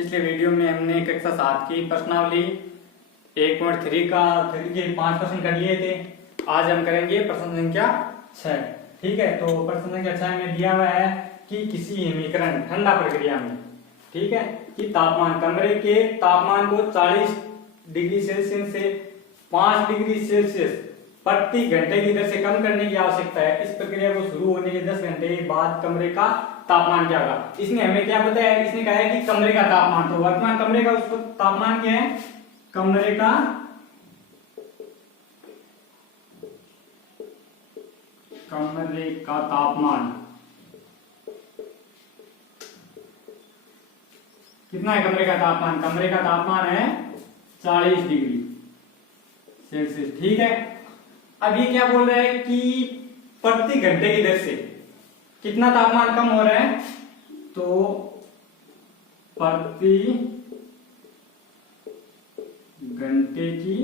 पिछले वीडियो में हमने कक्षा 7 की प्रश्नावली 1.3 का 3 के 5 प्रश्न कर लिए थे। आज हम करेंगे प्रश्न संख्या 6। ठीक है, तो प्रश्न संख्या 6 में दिया हुआ है कि किसी हिमीकरण ठंडा प्रक्रिया में, ठीक है, कि तापमान कमरे के तापमान को 40 डिग्री सेल्सियस से 5 डिग्री सेल्सियस प्रति घंटे की दर से कम करने की आवश्यकता है। इस प्रक्रिया को शुरू होने के 10 घंटे के बाद कमरे का तापमान क्या होगा। इसने हमें क्या बताया है, इसने कहा है कि कमरे का तापमान, तो वर्तमान कमरे का उसको तापमान क्या है, कमरे का तापमान कितना है। कमरे का तापमान है 40 डिग्री सेल्सियस। ठीक है, अब ये क्या बोल रहा है कि प्रति घंटे की दर से कितना तापमान कम हो रहा है, तो प्रति घंटे की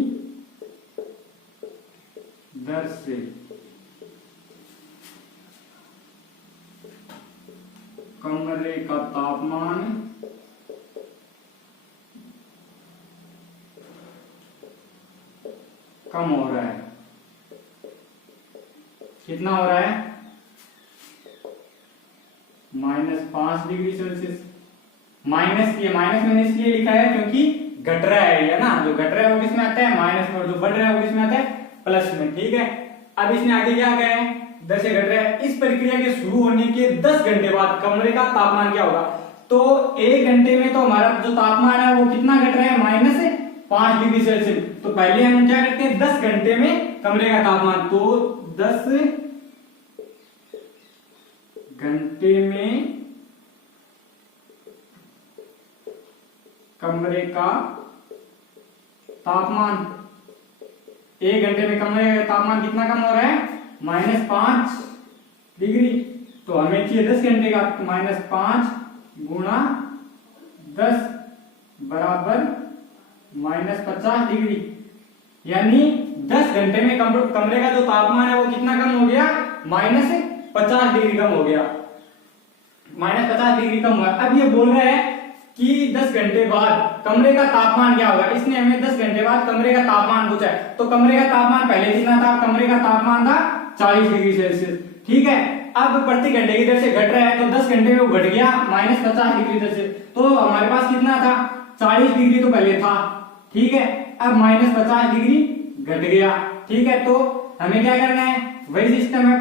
दर से कमरे का तापमान कम हो रहा है। कितना हो रहा है, -5 डिग्री सेल्सियस। माइनस मैंने इसलिए लिखा है क्योंकि घट रहा है ना, जो घट रहा है वो किसमें आता है, माइनस में, और जो बढ़ रहा है वो किसमें आता है, प्लस में। ठीक है, अब इसने आगे क्या कहा है, 10 से घट रहा है। इस प्रक्रिया के शुरू होने के 10 घंटे बाद कमरे का तापमान क्या होगा, तो 1 घंटे में तो हमारा जो तापमान है वो कितना घट रहा है, -5 डिग्री सेल्सियस। तो पहले हम क्या करते हैं, 10 घंटे में कमरे का तापमान, तो 10 घंटे में कमरे का तापमान, 1 घंटे में कमरे का तापमान कितना कम हो रहा है, -5 डिग्री। तो हमें चाहिए 10 घंटे का, -5 गुणा 10 बराबर -50 डिग्री। यानी 10 घंटे में कमरे का जो तापमान है वो कितना कम हो गया, -50 डिग्री कम हो गया, -50 डिग्री कम हुआ। अब ये बोल रहा है कि 10 घंटे बाद कमरे का तापमान क्या होगा। इसने हमें 10 घंटे बाद कमरे का तापमान पूछा है। तो कमरे का तापमान पहले कितना था, कमरे का तापमान था 40 डिग्री सेल्सियस। ठीक है, अब प्रति घंटे की दर से घट रहा है, तो 10 घंटे में वो घट गया -50 डिग्री दर से। तो हमारे पास कितना था, 40 डिग्री तो पहले था। ठीक है, अब -50 डिग्री घट गया। ठीक है, तो हमें क्या करना है, वही सिस्टम है,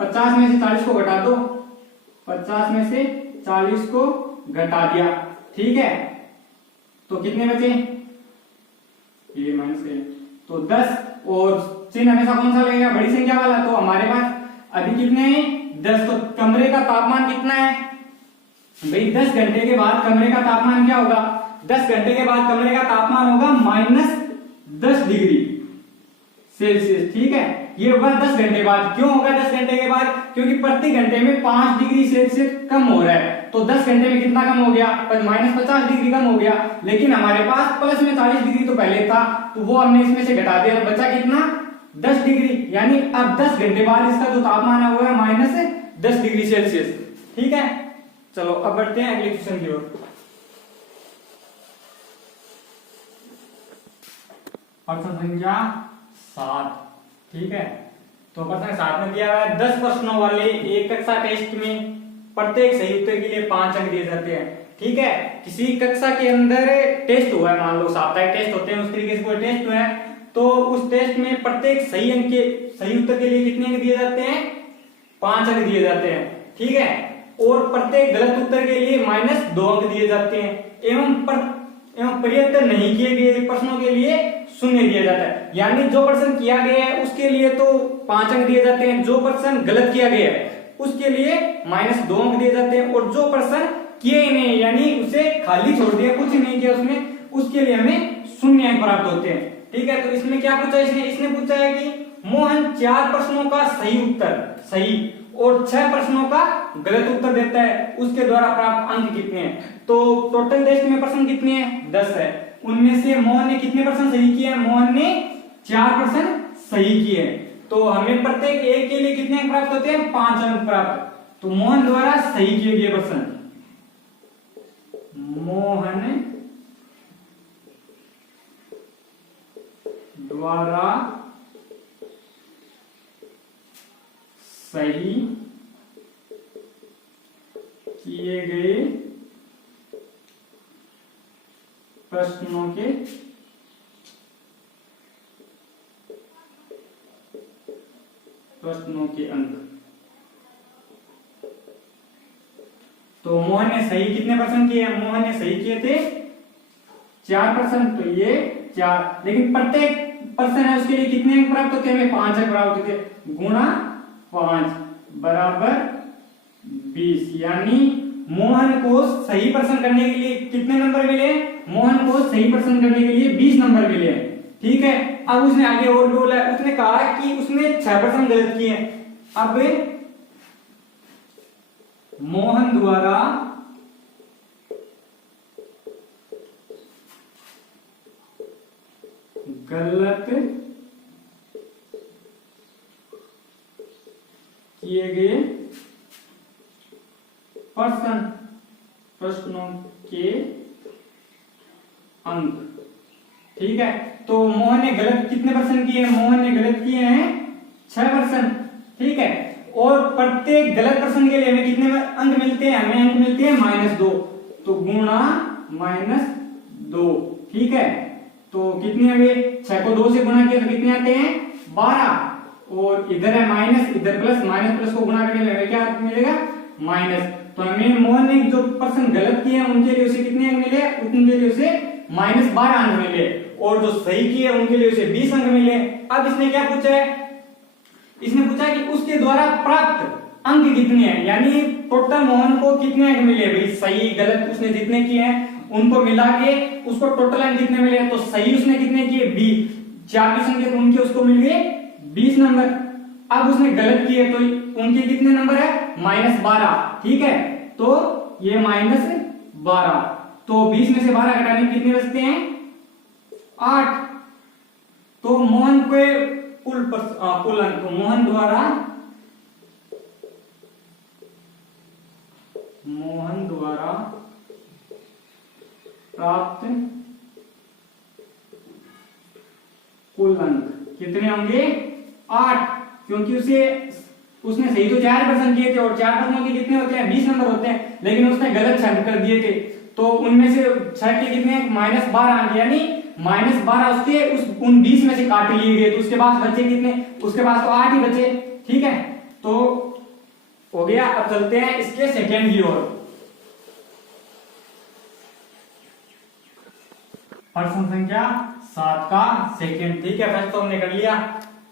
50 में से 40 को घटा दो, 50 में से 40 को घटा दिया। ठीक है, तो कितने बचे, ये माइनस है, तो 10, और चिन्ह हमेशा कौन सा लगेगा, बड़ी संख्या वाला। तो हमारे पास अभी कितने हैं, 10। तो कमरे का तापमान कितना है भाई, 10 घंटे के बाद कमरे का तापमान क्या होगा, 10 घंटे के बाद कमरे का तापमान होगा -10 डिग्री सेल्सियस। ठीक है, ये होगा 10 घंटे बाद। क्यों होगा 10 घंटे के बाद, क्योंकि प्रति घंटे में 5 डिग्री सेल्सियस कम हो रहा है। तो 10 घंटे में कितना कम हो गया, -50 डिग्री कम हो गया। लेकिन हमारे पास प्लस में 40 डिग्री तो पहले था, तो वो हमने इसमें से घटा दिया, बचा कितना, 10 डिग्री। यानी अब 10 घंटे बाद इसका जो तापमान है वो है -10 डिग्री सेल्सियस। ठीक है, चलो अब बढ़ते हैं अगले क्वेश्चन की ओर। प्रश्न संख्या 7। ठीक है, तो प्रश्न 7 में दिया हुआ है 10 प्रश्नों वाले एक कक्षा टेस्ट में प्रत्येक सही उत्तर के लिए 5 अंक दिए जाते हैं। ठीक है, किसी कक्षा के अंदर टेस्ट हुआ है, मान लो साप्ताहिक टेस्ट होते हैं, उस तरीके से कोई टेस्ट हुआ है, तो उस टेस्ट में प्रत्येक सही उत्तर के लिए कितने अंक दिए जाते हैं, 5 अंक दिए जाते हैं। ठीक है, और प्रत्येक गलत उत्तर के लिए -2 अंक दिए जाते हैं, एवं प्रयत्न नहीं किए गए प्रश्नों के लिए 0 दिया जाता है। यानी जो प्रश्न किया गया है उसके लिए तो 5 अंक दिए जाते हैं, जो प्रश्न गलत किया गया है उसके लिए -2 अंक दिए जाते हैं, और जो प्रश्न किए ही नहीं, यानी उसे खाली छोड़ दिया, कुछ नहीं किया उसमें, उसके लिए हमें 0 अंक प्राप्त होते हैं। ठीक है, तो इसमें क्या पूछा, इसने पूछा है कि मोहन 4 प्रश्नों का सही उत्तर सही और 6 प्रश्नों का गलत उत्तर देता है, उसके द्वारा प्राप्त अंक कितने हैं। तो टोटल टेस्ट में प्रश्न कितने हैं, 10 है। उनमें से मोहन ने कितने प्रश्न सही किए हैं, मोहन ने 4 प्रश्न सही किए। तो हमें प्रत्येक एक के लिए कितने अंक प्राप्त होते हैं, 5 अंक प्राप्त। तो मोहन द्वारा सही किए गए प्रश्न, मोहन द्वारा सही किए गए प्रश्नों के अंक। तो मोहन ने सही कितने परसेंट किए? मोहन ने सही किए थे 4%, तो ये 4, लेकिन प्रत्येक पर्सन है उसके लिए कितने अंक प्राप्त होते हैं? हमें 5 अंक प्राप्त होते हैं, गुणा 5 बराबर 20। यानी मोहन को सही पर्सन करने के लिए कितने नंबर मिले? मोहन को सही पर्सन करने के लिए 20 नंबर मिले। ठीक है, अब उसने आगे और बोला, उसने कहा कि उसने 6% गलत किए। अब मोहन द्वारा गलत किए गए प्रश्नों के अंक। ठीक है, तो मोहन ने गलत कितने परसेंट किए हैं? मोहन ने गलत किए हैं 6%। ठीक है, और प्रत्येक गलत प्रश्न के लिए हमें कितने अंक मिलते हैं? हमें अंक मिलते हैं -2, तो गुणा -2। ठीक है, तो कितने हुए? 6 को 2 से गुणा किया तो कितने आते हैं? 12। और इधर है माइनस, इधर प्लस, माइनस प्लस को गुणा करने लगे क्या मिलेगा? माइनस। तो हमें मोहन ने जो पर्सन गलत किए हैं उनके लिए उसे कितने अंक मिले? उनके लिए उसे -12 अंक मिले, और जो सही किए उनके लिए उसे 20 अंक मिले। अब इसने क्या पूछा है? इसने पूछा कि उसके द्वारा प्राप्त अंक कितने हैं, यानी टोटल मोहन को कितने अंक मिले। भाई सही गलत उसने जितने किए हैं उनको मिला के उसको टोटल अंक कितने मिले? तो सही उसने कितने किए? 20। 4 की संख्या तो उनके उसको मिल गए 20 नंबर। अब उसने गलत किए तो उनके कितने नंबर है? -12। ठीक है, तो ये -12, तो 20 में से 12 घटाने कितने बचते हैं? 8। तो मोहन को कुल अंक, तो मोहन द्वारा प्राप्त कुल अंक कितने होंगे? 8, क्योंकि उसने सही तो 4% किए थे, और 4% के कितने होते हैं? 20 नंबर होते हैं, लेकिन उसने गलत 6 कर दिए थे, तो उनमें से 6 के कितने? -12 अंक, यानी -12 उसके उन 20 में से काट लिए गए, तो उसके पास बचे कितने? उसके पास तो 8 ही बचे। ठीक है, तो हो गया। अब चलते हैं इसके सेकंड की ओर। प्रश्न संख्या 7 का सेकंड। ठीक है, फर्स्ट तो हमने कर लिया।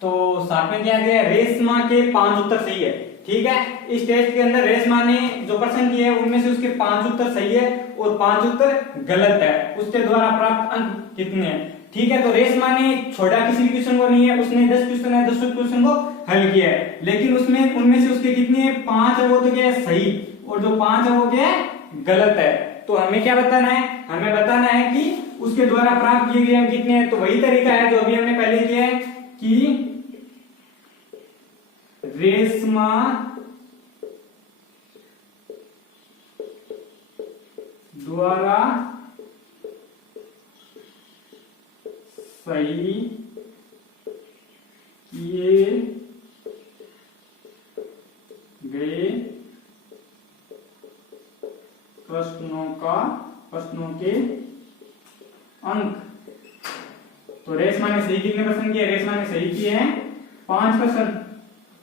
तो 7 में क्या दिया है? रेशमा के 5 उत्तर सही है। ठीक है, इस टेस्ट के अंदर रेशमा ने जो प्रश्न किए हैं उनमें से उसके 5 उत्तर सही है और 5 उत्तर गलत है। उसके द्वारा प्राप्त अंक कितने हैं? ठीक है, तो रेशमा ने छोड़ा किसी भी क्वेश्चन को नहीं है, उसने 10 क्वेश्चन है, 10 क्वेश्चन को हल किया है, लेकिन उसमें उनमें से उसके कितने 5 है वो तो क्या है? सही, और जो 5 है वो क्या है? गलत है। तो हमें क्या बताना है? हमें बताना है कि उसके द्वारा प्राप्त किए गए कितने हैं। तो वही तरीका है जो अभी हमने पहले किया है कि रेशमा द्वारा सही किए गए प्रश्नों के अंक। तो रेशमा ने सही कितने परसेंट किए? रेशमा ने सही किए हैं 5%,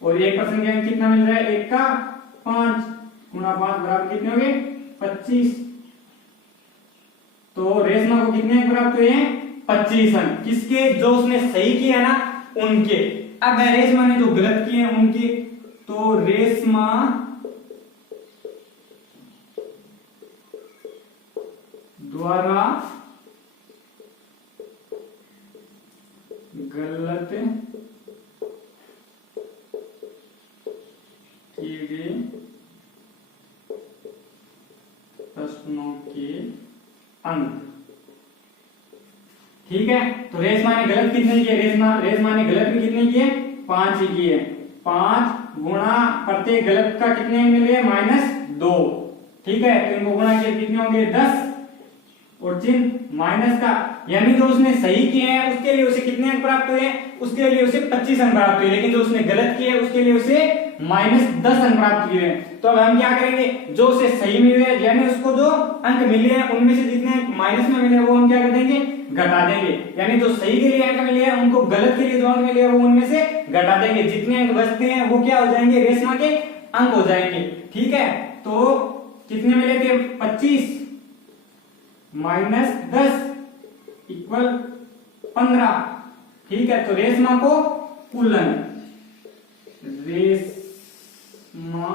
और 1% के अंक कितना मिल रहा है? 1 का 5 गुणा 5 बराबर कितने हो गए? 25। तो रेशमा को कितने अंक प्राप्त हुए हैं? 25 अंक। किसके? जो उसने सही किया ना उनके। अब रेशमा ने जो गलत किए हैं उनके। तो रेशमा द्वारा गलत किए गए प्रश्नों के अंक। ठीक है, तो रेशमा ने गलत कितने किए? रेशमा ने गलत भी कितने किए? 5 ही किए। 5 गुणा प्रत्येक गलत का कितने मिल गए? -2। ठीक है, तो इनको गुणा किए कितने होंगे? 10, और चिन्ह माइनस का, यानी जो उसने सही किए हैं उसके लिए उसे कितने अंक प्राप्त हुए हैं, उसके लिए उसे 25 अंक प्राप्त हुए, लेकिन जो उसने गलत किए उसके लिए उसे -10 अंक प्राप्त हुए हैं। तो अब हम क्या करेंगे, जो उसे सही मिले यानी उसको जो अंक मिले हैं उनमें से जितने अंक माइनस में मिले वो हम क्या कर देंगे, घटा देंगे, यानी जो सही के लिए अंक मिले हैं उनको गलत के लिए जो अंक मिले हैं वो उनमें से घटा देंगे, जितने अंक बचते हैं वो क्या हो जाएंगे, रेशमा के अंक हो जाएंगे। ठीक है, तो कितने मिले थे, 25 -10 इक्वल 15। ठीक है, तो रेशमा को कुल अंक, रेशमा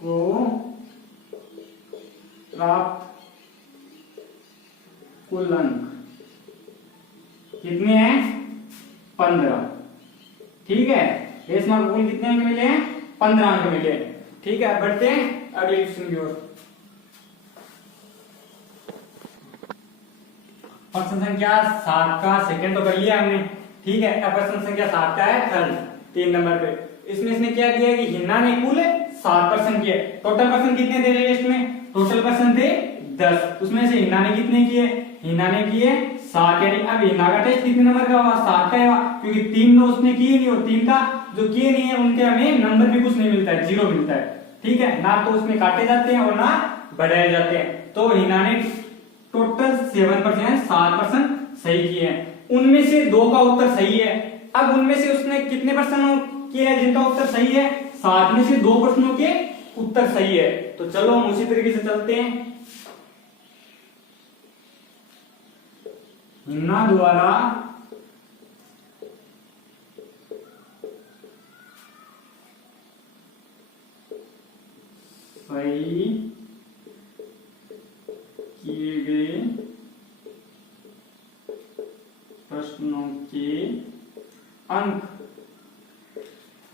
को प्राप्त कुल अंक कितने हैं, 15। ठीक है, रेशमा को कुल कितने अंक मिले हैं, 15 अंक मिले। ठीक है, बढ़ते हैं अगले क्वेश्चन की ओर। प्रश्न संख्या 7 का सेकंड तो कर लिया हमने। ठीक है, अब प्रश्न संख्या 7 का है थर्ड, 3 नंबर पे। इसमें इसने क्या दिया है कि हिना ने कुल 7 प्रश्न किए। टोटल प्रश्न कितने थे टेस्ट में, टोटल प्रश्न थे 10, उसमें से हिना ने कितने किए, हिना ने किए 7, यानी अब हिना का टेस्ट कितने नंबर का हुआ, 7 का हुआ, क्योंकि 3 तो उसने किए नहीं और 3 का जो किए नहीं है उनके हमें नंबर भी कुछ नहीं मिलता है, 0 मिलता है। ठीक है, ना तो उसमें काटे जाते हैं और ना बढ़ाए जाते हैं। तो हिना ने टोटल 7% 7% सही किए हैं, उनमें से 2 का उत्तर सही है। अब उनमें से उसने कितने प्रश्नों किए हैं जिनका उत्तर सही है, 7 में से 2 प्रश्नों के उत्तर सही है। तो चलो हम उसी तरीके से चलते हैं। हिना द्वारा सही किए गए प्रश्नों के अंक,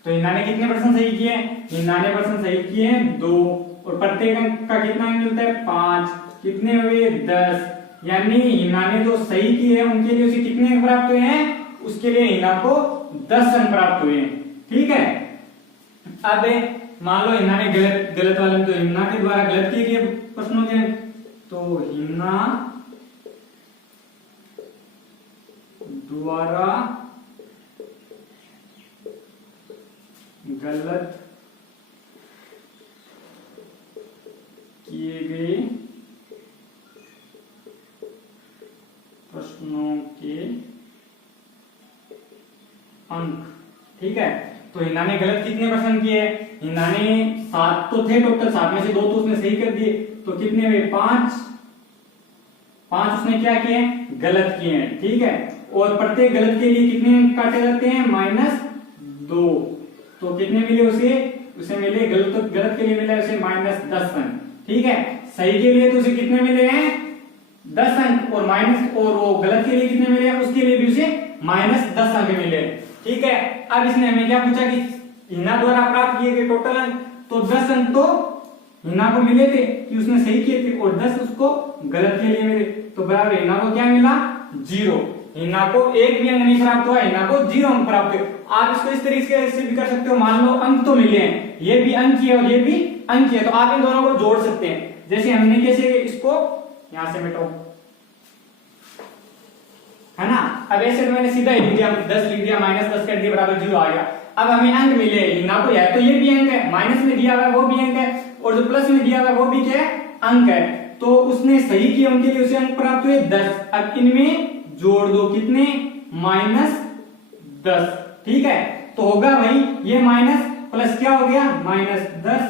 तो हिना ने कितने प्रश्न सही किए, हिना ने प्रश्न सही किए 2 और प्रत्येक अंक का कितना अंक मिलता है, 5, कितने हुए 10, यानी हिना ने जो सही किए हैं उनके लिए उसे कितने अंक प्राप्त हुए हैं, उसके लिए हिना को 10 अंक प्राप्त हुए हैं। ठीक है, अब मान लो हिना ने गलत वाले, तो हिना के द्वारा गलत किए गए प्रश्नों के अंक, तो हिना द्वारा गलत किए गए प्रश्नों के अंक। ठीक है, तो हिना ने गलत कितने प्रश्न किए, हिना ने 7 तो थे टोटल, 7 में से 2 तो उसने सही कर दिए, तो कितने हुए 5 उसने क्या किए, गलत किए हैं। ठीक है, और प्रत्येक गलत के लिए कितने अंक काटे जाते हैं, -2, तो कितने मिले उसे मिले, गलत के लिए मिला उसे -10 अंक। ठीक है, सही के लिए तो उसे कितने मिले हैं, 10 अंक, और वो गलत के लिए कितने मिले हैं, उसके लिए भी उसे -10 अंक मिले। ठीक है, अब इसने हमें क्या पूछा कि हिना द्वारा प्राप्त किए गए टोटल अंक, तो 10 अंक तो हिना को मिले थे कि उसने सही किए थे और 10 उसको गलत के लिए मिले, तो बराबर हिना को क्या मिला, 0। हिना को एक भी अंक नहीं प्राप्त हुआ, हिना को 0 अंक प्राप्त हुए। आप इसको इस तरीके से भी कर सकते हो, मान लो अंक तो मिले हैं, ये भी अंक है और ये भी अंक है, तो आप इन दोनों को जोड़ सकते हैं। जैसे हमने कैसे इसको यहां से मिटाओ, है ना, अब ऐसे तो मैंने सीधा लिख दिया, 10 लिख दिया, -10 कर दिया, बराबर 0 आ गया। अब हमें अंक मिले, हिना को या तो ये भी अंक है, माइनस में दिया हुआ है वो भी अंक है, और जो प्लस में दिया हुआ है वो भी क्या है, अंक है। तो उसने सही किया, उनके लिए उसे अंक प्राप्त हुए 10। अब इनमें जोड़ दो, कितने, -10। ठीक है, तो होगा भाई ये माइनस प्लस क्या हो गया, -10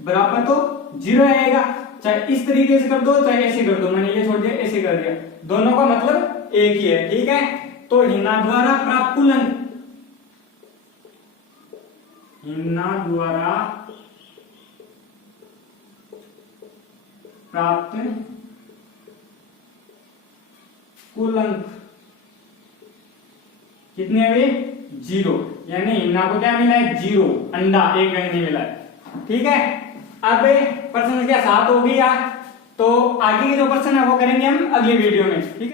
बराबर तो 0 आएगा। चाहे इस तरीके से कर दो चाहे ऐसे कर दो, मैंने ये छोड़ दिया ऐसे कर दिया, दोनों का मतलब एक ही है। ठीक है, तो हिना द्वारा प्राप्त कुल अंक, हिना द्वारा प्राप्त कुल अंक कितने हुए, 0, यानी हिना को क्या मिला है, 0 अंडा, एक अंक नहीं मिला है। ठीक है, अब प्रश्न संख्या 7 हो गया, तो आगे के जो प्रश्न है वो करेंगे हम अगली वीडियो में। ठीक है।